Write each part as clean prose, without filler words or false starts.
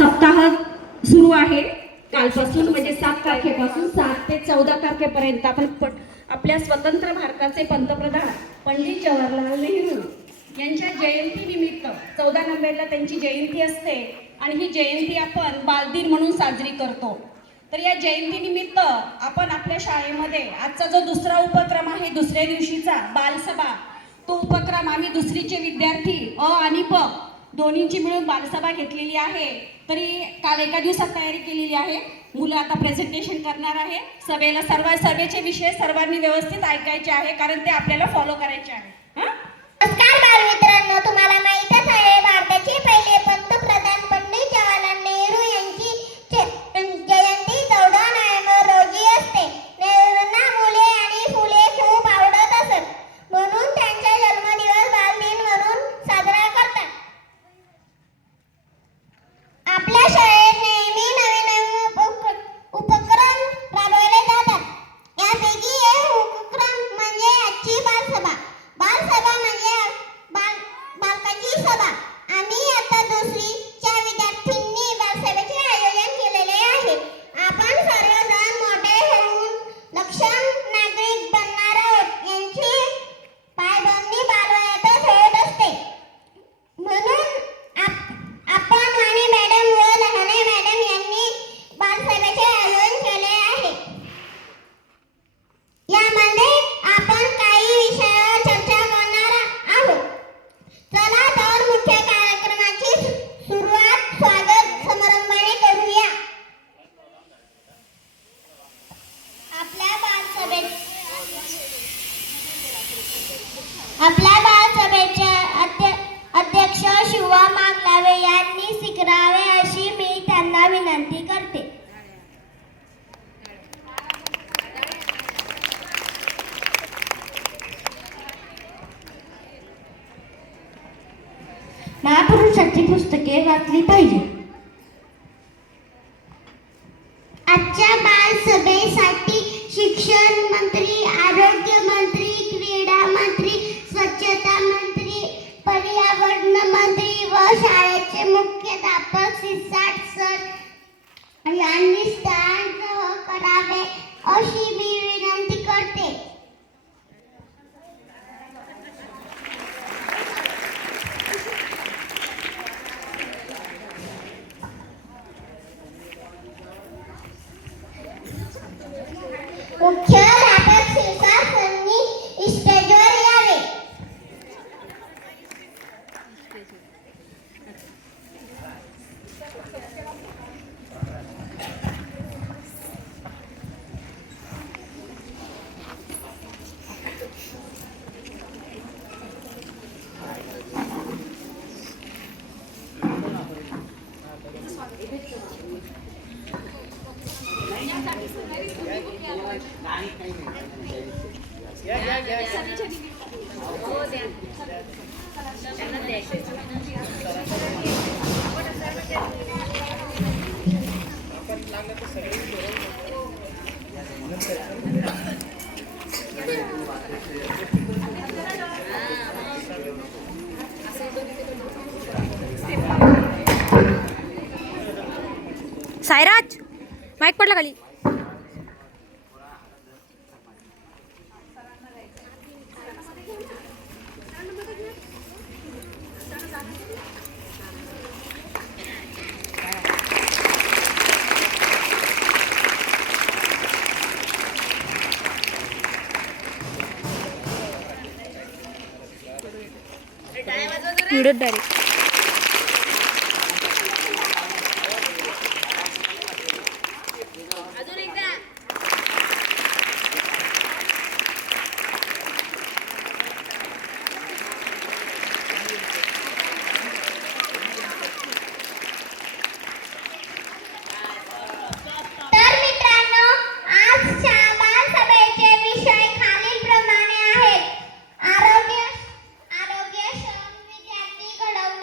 सप्ताह सुरू आहे कालपासून, म्हणजे 7 तारखेपासून 7 ते 14 तारखेपर्यंत आपण आपल्या स्वतंत्र भारताचे पंतप्रधान पंडित जवाहरलाल नेहरू यांच्या जयंतीनिमित्त 14 नोव्हेंबरला त्यांची जयंती असते आणि ही जयंती आपण बालदिन म्हणून साजरी करतो. तर या जयंतीनिमित्त आपण आपल्या शाळेमध्ये आजचा जो दुसरा उपक्रम आहे, दुसऱ्या दिवशीचा बालसभा, तो उपक्रम आम्ही दुसरीचे विद्यार्थी अ आणि प दोन्हींची मिळून बालसभा घेतलेली आहे. तरी काल एका दिवसात तयारी केलेली आहे. मुलं आता प्रेझेंटेशन करणार आहे सभेला. सभेचे विषय सर्वांनी व्यवस्थित ऐकायचे आहे, कारण ते आपल्याला फॉलो करायचे आहे. नमस्कार बालमित्रांनो, तुम्हाला माहीतच आहे भारताचे पहिले पंतप्रधान पंडित जवाहरलाल नेहरू यांची जयंती 14 नोव्हेंबर रोजी असते. नेहरूंना मुले आणि फुले खूप आवडत असत, म्हणून त्यांचा जन्मदिवस बालदिन म्हणून साजरा करतात. आपल्या शाळेत नेहमी नवीन उपक्रम राबवले जातात. यापैकी एक उपक्रम म्हणजे आजची बालसभा. बालसभा म्हणजे बालकाची सभा. आम्ही आता दुसरीच्या विद्यार्थ्यांनी बालसभेचे आयोजन केलेले आहे. आपण सर्वजण मोठे होऊन लक्षण नागरिक बनणार आहोत. यांची पायबंदी बालवयातच होत असते, म्हणून आपण आणि मॅडम व लहाने मॅडम यांनी बालसभेचे आयोजन केले आहे. यामध्ये आपण काही विषयावर चर्चा करणार आहोत. चला तर मुख्य कार्यक्रमाची सुरुवात स्वागत समारंभाने करूया. आपल्या बालसभेचे अध्यक्ष शिवा मागलावे यांनी स्वीकारावे अशी मी त्यांना विनंती करते. महापुरुषांची पुस्तके वाचली पाहिजे. आजच्या बालसभेसाठी शिक्षण मंत्री, आरोग्य मंत्री, क्रीडा मंत्री, स्वच्छता मंत्री, पर्यावरण मंत्री व शाळेचे मुख्याध्यापक सिसाट सर यांनी स्टँड करावे अशी मी विनंती करते. मुख्याध्यापक सिसाट यांनी स्टेजवर यावे. सायराज माईक पडला खाली. व्हिडिओ डायरेक्ट आरोग्य विद्यार्थी घडवणे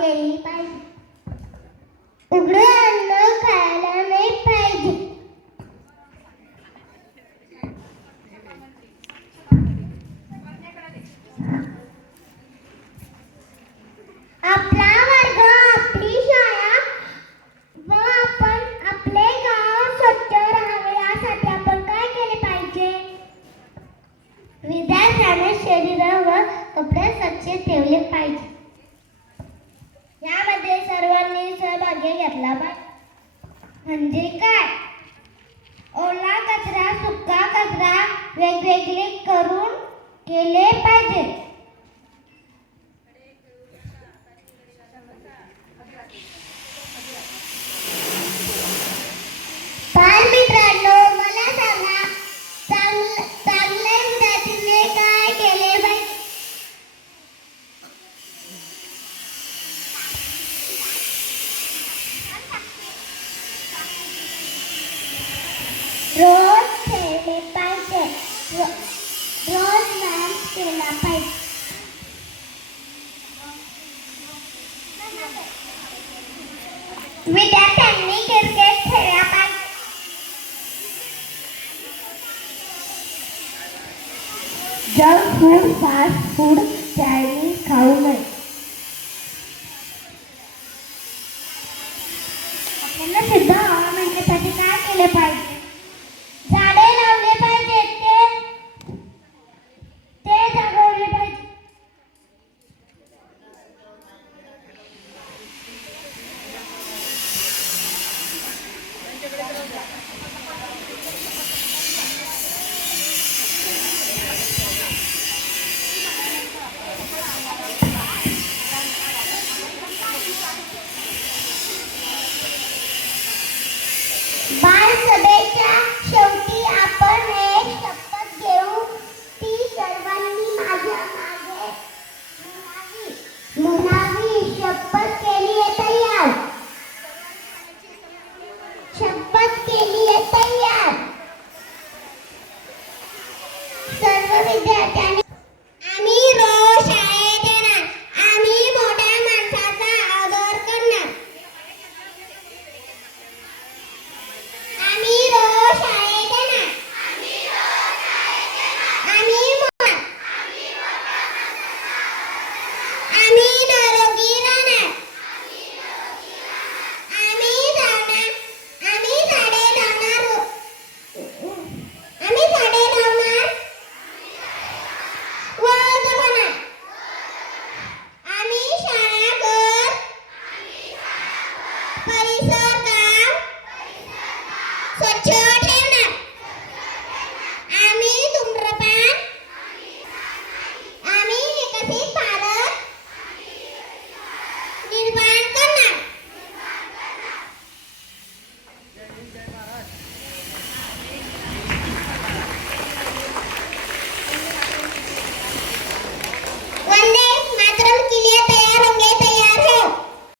केली पाहिजे. उघडे अन्न खायला नाही पाहिजे. आपला वर्ग, आपली शाळा व आपण आपले गाव स्वच्छ राहावे यासाठी आपण काय केले पाहिजे? विद्यार्थ्यांना शरीर व कपडे स्वच्छ ठेवले पाहिजे. यामध्ये सर्वांनी सहभागी घेतला पाहिजे. म्हणजे काय? ओला कचरा, सुका कचरा वेगवेगळे करून केले पाहिजे. बालमित्रांनो, मला सांगा, चांगल्या विद्यार्थ्यांनी काय केले पाहिजे? रोज खेळले पाहिजे. रोज व्यायाम केला पाहिजे. विद्यार्थ्यांनी क्रिकेट खेळला पाहिजे. Junk food, fast food, Chinese खाऊ नये. आपल्याला शुद्ध हवा मिळण्यासाठी काय केले पाहिजे?